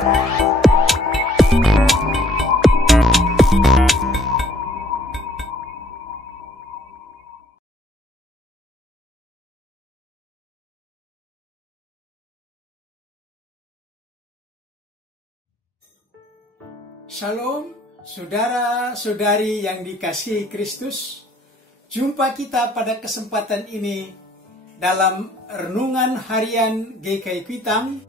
Shalom, saudara-saudari yang dikasihi Kristus. Jumpa kita pada kesempatan ini dalam Renungan Harian GKI Kuitang.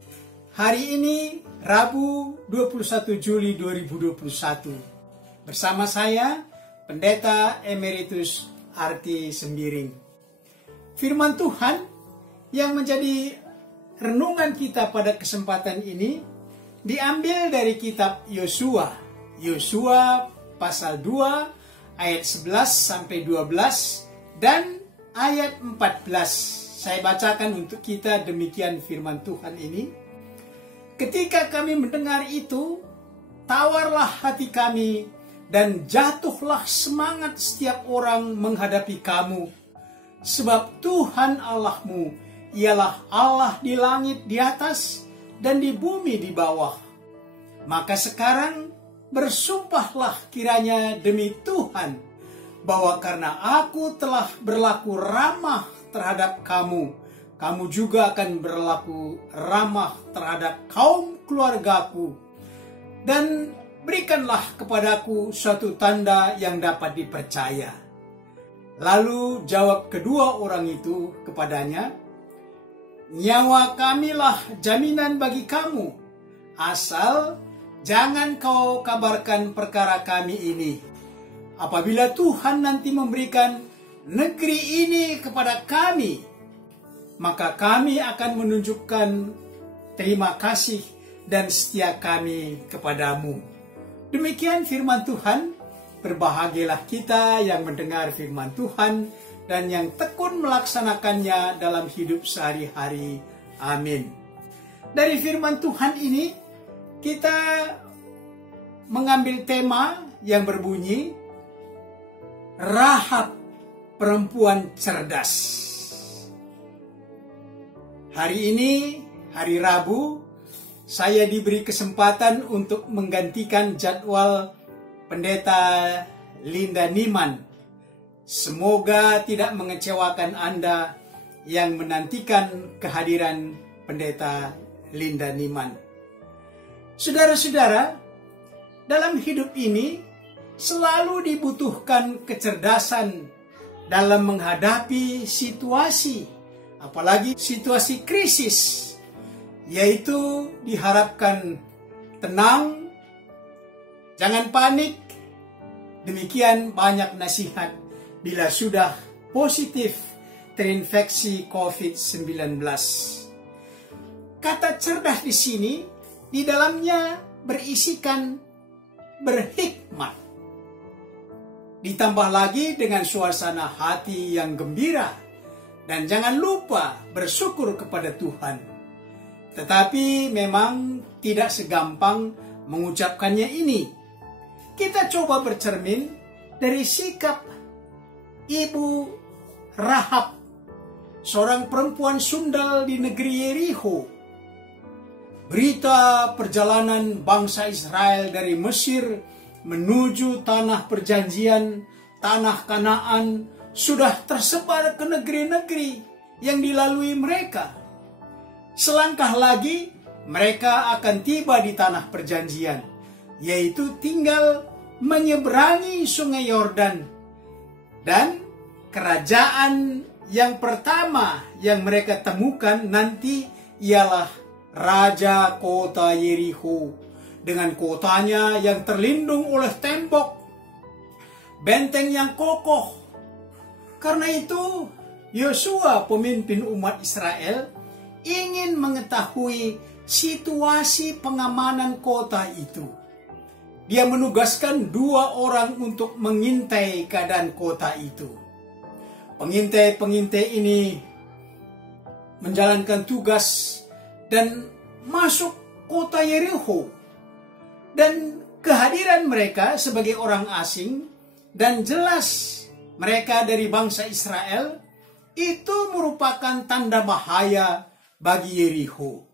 Hari ini Rabu 21 Juli 2021. Bersama saya, Pendeta Emeritus Arti Sembiring. Firman Tuhan yang menjadi renungan kita pada kesempatan ini diambil dari kitab Yosua. Yosua pasal 2 ayat 11 sampai 12 dan ayat 14. Saya bacakan untuk kita demikian firman Tuhan ini. Ketika kami mendengar itu, tawarlah hati kami dan jatuhlah semangat setiap orang menghadapi kamu. Sebab Tuhan Allahmu ialah Allah di langit di atas dan di bumi di bawah. Maka sekarang bersumpahlah kiranya demi Tuhan, bahwa karena aku telah berlaku ramah terhadap kamu, kamu juga akan berlaku ramah terhadap kaum keluargaku. Dan berikanlah kepadaku suatu tanda yang dapat dipercaya. Lalu jawab kedua orang itu kepadanya, nyawa kamilah jaminan bagi kamu, asal jangan kau kabarkan perkara kami ini. Apabila Tuhan nanti memberikan negeri ini kepada kami, maka kami akan menunjukkan terima kasih dan setia kami kepadamu. Demikian firman Tuhan. Berbahagialah kita yang mendengar firman Tuhan dan yang tekun melaksanakannya dalam hidup sehari-hari. Amin. Dari firman Tuhan ini, kita mengambil tema yang berbunyi, Rahab, perempuan cerdas. Hari ini, hari Rabu, saya diberi kesempatan untuk menggantikan jadwal Pendeta Linda Niman. Semoga tidak mengecewakan Anda yang menantikan kehadiran Pendeta Linda Niman. Saudara-saudara, dalam hidup ini selalu dibutuhkan kecerdasan dalam menghadapi situasi, apalagi situasi krisis, yaitu diharapkan tenang, jangan panik. Demikian banyak nasihat bila sudah positif terinfeksi COVID-19. Kata cerdas di sini, di dalamnya berisikan berhikmat. Ditambah lagi dengan suasana hati yang gembira. Dan jangan lupa bersyukur kepada Tuhan. Tetapi memang tidak segampang mengucapkannya ini. Kita coba bercermin dari sikap Ibu Rahab, seorang perempuan sundal di negeri Yeriho. Berita perjalanan bangsa Israel dari Mesir menuju tanah perjanjian, tanah Kanaan, sudah tersebar ke negeri-negeri yang dilalui mereka. Selangkah lagi, mereka akan tiba di tanah perjanjian, yaitu tinggal menyeberangi sungai Yordan. Dan kerajaan yang pertama yang mereka temukan nanti ialah Raja Kota Yeriho, dengan kotanya yang terlindung oleh tembok, benteng yang kokoh. Karena itu, Yosua, pemimpin umat Israel, ingin mengetahui situasi pengamanan kota itu. Dia menugaskan 2 orang untuk mengintai keadaan kota itu. Pengintai-pengintai ini menjalankan tugas dan masuk kota Yeriho. Dan kehadiran mereka sebagai orang asing dan jelas mereka dari bangsa Israel itu merupakan tanda bahaya bagi Yeriho.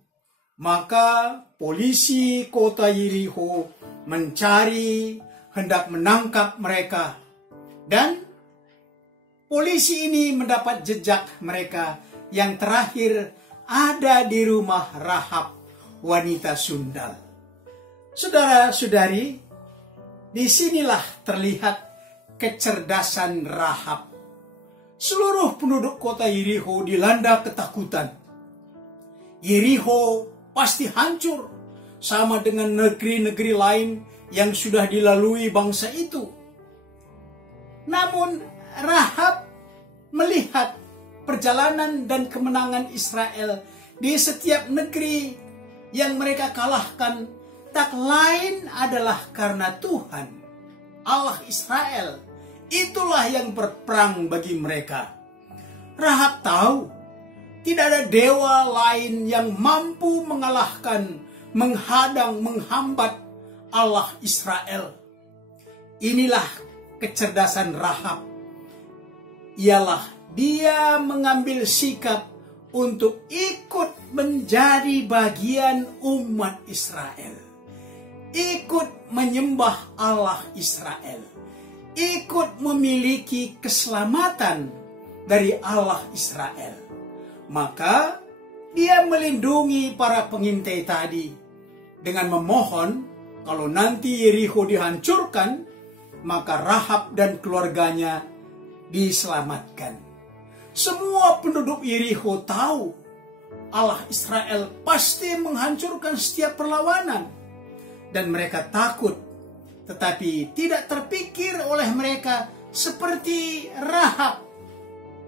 Maka polisi kota Yerikho mencari, hendak menangkap mereka. Dan polisi ini mendapat jejak mereka yang terakhir ada di rumah Rahab, wanita sundal. Saudara-saudari, disinilah terlihat kecerdasan Rahab. Seluruh penduduk kota Yerikho dilanda ketakutan. Yerikho pasti hancur, sama dengan negeri-negeri lain yang sudah dilalui bangsa itu. Namun Rahab melihat perjalanan dan kemenangan Israel di setiap negeri yang mereka kalahkan, tak lain adalah karena Tuhan, Allah Israel. Itulah yang berperang bagi mereka. Rahab tahu tidak ada dewa lain yang mampu mengalahkan, menghadang, menghambat Allah Israel. Inilah kecerdasan Rahab. Ialah dia mengambil sikap untuk ikut menjadi bagian umat Israel. Ikut menyembah Allah Israel. Ikut memiliki keselamatan dari Allah Israel. Maka dia melindungi para pengintai tadi dengan memohon kalau nanti Yerikho dihancurkan, maka Rahab dan keluarganya diselamatkan. Semua penduduk Yerikho tahu Allah Israel pasti menghancurkan setiap perlawanan, dan mereka takut. Tetapi tidak terpikir oleh mereka seperti Rahab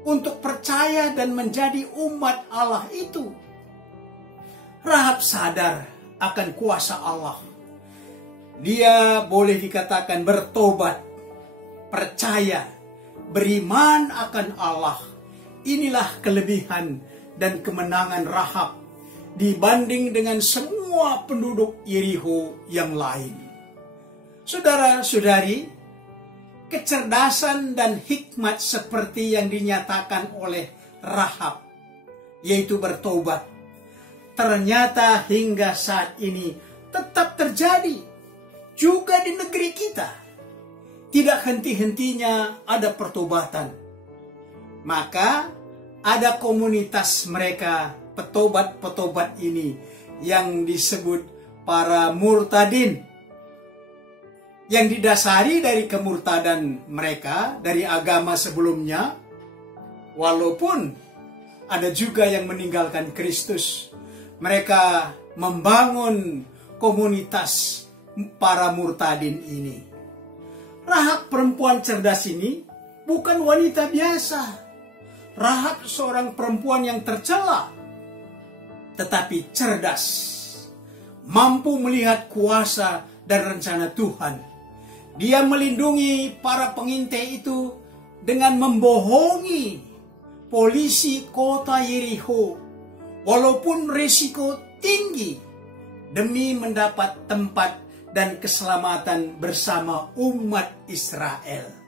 untuk percaya dan menjadi umat Allah itu. Rahab sadar akan kuasa Allah. Dia boleh dikatakan bertobat, percaya, beriman akan Allah. Inilah kelebihan dan kemenangan Rahab dibanding dengan semua penduduk Yerikho yang lain. Saudara-saudari, kecerdasan dan hikmat seperti yang dinyatakan oleh Rahab, yaitu bertobat, ternyata hingga saat ini tetap terjadi juga di negeri kita. Tidak henti-hentinya ada pertobatan. Maka ada komunitas mereka, petobat-petobat ini, yang disebut para murtadin, yang didasari dari kemurtadan mereka dari agama sebelumnya, walaupun ada juga yang meninggalkan Kristus. Mereka membangun komunitas para murtadin ini. Rahab perempuan cerdas ini bukan wanita biasa. Rahab seorang perempuan yang tercela, tetapi cerdas, mampu melihat kuasa dan rencana Tuhan. Dia melindungi para pengintai itu dengan membohongi polisi kota Yerikho, walaupun risiko tinggi, demi mendapat tempat dan keselamatan bersama umat Israel.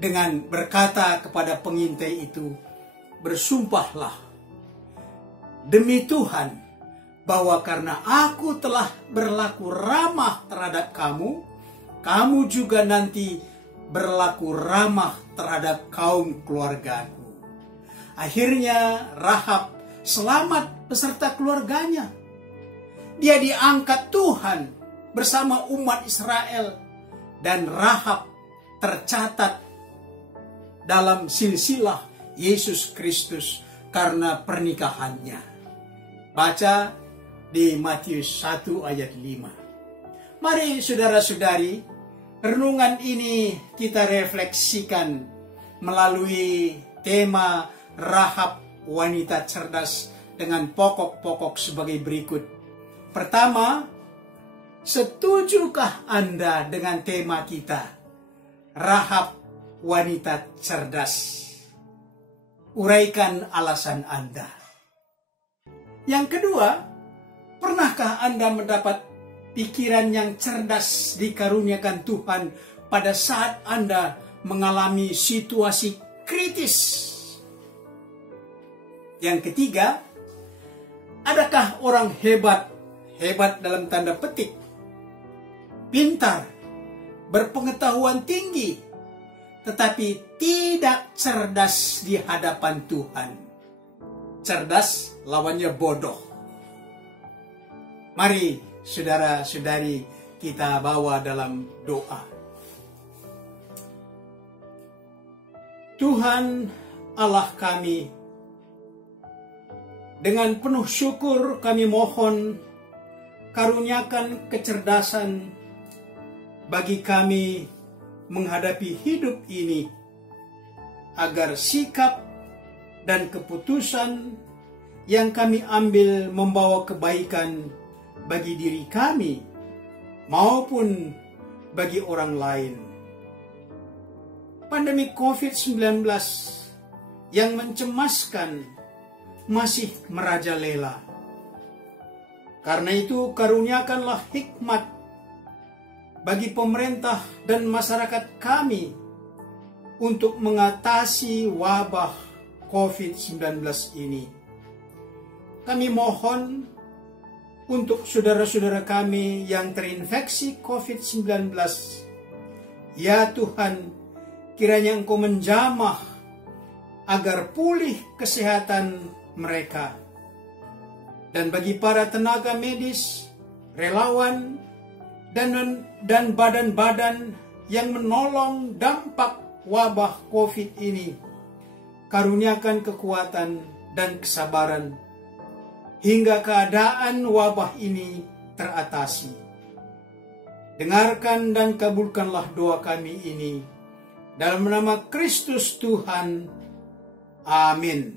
Dengan berkata kepada pengintai itu, "Bersumpahlah demi Tuhan, bahwa karena aku telah berlaku ramah terhadap kamu, kamu juga nanti berlaku ramah terhadap kaum keluargaku." Akhirnya Rahab selamat beserta keluarganya. Dia diangkat Tuhan bersama umat Israel, dan Rahab tercatat dalam silsilah Yesus Kristus karena pernikahannya. Baca di Matius 1 ayat 5. Mari saudara-saudari, renungan ini kita refleksikan melalui tema Rahab wanita cerdas dengan pokok-pokok sebagai berikut. Pertama, setujukah Anda dengan tema kita, Rahab wanita cerdas? Uraikan alasan Anda. Yang kedua, pernahkah Anda mendapat pikiran yang cerdas dikaruniakan Tuhan pada saat Anda mengalami situasi kritis? Yang ketiga, Adakah orang hebat, hebat dalam tanda petik, pintar, berpengetahuan tinggi, tetapi tidak cerdas di hadapan Tuhan? Cerdas lawannya bodoh. Mari saudara-saudari kita bawa dalam doa. Tuhan Allah kami, dengan penuh syukur kami mohon karuniakan kecerdasan bagi kami menghadapi hidup ini, agar sikap dan keputusan yang kami ambil membawa kebaikan bagi diri kami maupun bagi orang lain. Pandemi COVID-19 yang mencemaskan masih merajalela. Karena itu karuniakanlah hikmat bagi pemerintah dan masyarakat kami untuk mengatasi wabah COVID-19 ini. Kami mohon untuk saudara-saudara kami yang terinfeksi COVID-19. Ya Tuhan, kiranya Engkau menjamah agar pulih kesehatan mereka. Dan bagi para tenaga medis, relawan, dan badan-badan yang menolong dampak wabah COVID ini, karuniakan kekuatan dan kesabaran hingga keadaan wabah ini teratasi. Dengarkan dan kabulkanlah doa kami ini, dalam nama Kristus Tuhan. Amin.